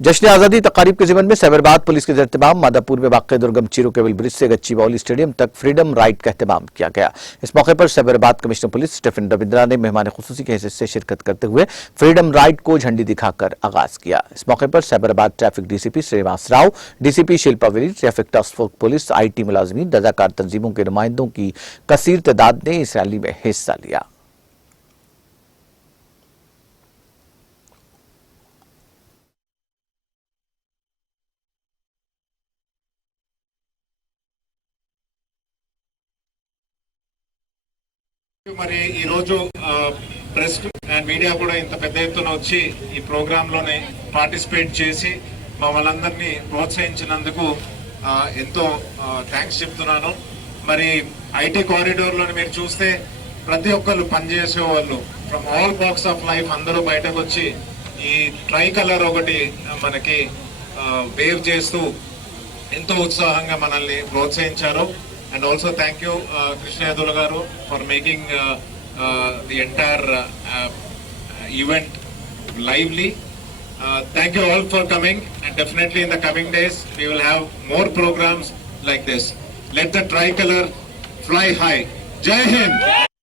जश्न आजादी तकारीब के ज़िमन में सैबराबाद पुलिस के एहतमाम मादापुर में वाक़ दुर्गम चीरो केबल ब्रिज से गच्चीबौली स्टेडियम तक फ्रीडम राइड का एहतमाम किया गया। इस मौके पर Cyberabad commissioner police Stephen Ravindra ने मेहमान खुसूसी के हैसियत से शिरकत करते हुए फ्रीडम राइड को झंडी दिखाकर आगाज किया। इस मौके पर Cyberabad traffic DCP Srinivas Rao, DCP Shilpa Valli, traffic task force police, IT मुलाजिमीन, रजाकार तंजीमों के नुमाइंदों की कसीर तादाद ने इस रैली में हिस्सा लिया। మరి ఈ రోజు ప్రెస్ అండ్ మీడియా కూడా ఇంత పెద్ద ఎత్తున వచ్చి ఈ ప్రోగ్రామ్ లోనే పార్టిసిపేట్ చేసి మమ్మల్ని అందరినీ ప్రోత్సహించినందుకు ఎంతో థ్యాంక్స్ చెప్తున్నాను। మరి IT కారిడార్ లోని మీరు చూస్తే ప్రతి ఒక్కరు పనిచేసే వాళ్ళు from all box of life అందరూ బయటకు వచ్చి ఈ ట్రై కలర్ ఒకటి మనకి వేవ్ చేస్తూ ఎంతో ఉత్సాహంగా మనల్ని ప్రోత్సహించారు। And also thank you Krishna Yadula garu for making the entire event lively. Thank you all for coming, and definitely in the coming days we will have more programs like this. Let the tricolor fly high. Jai Hind.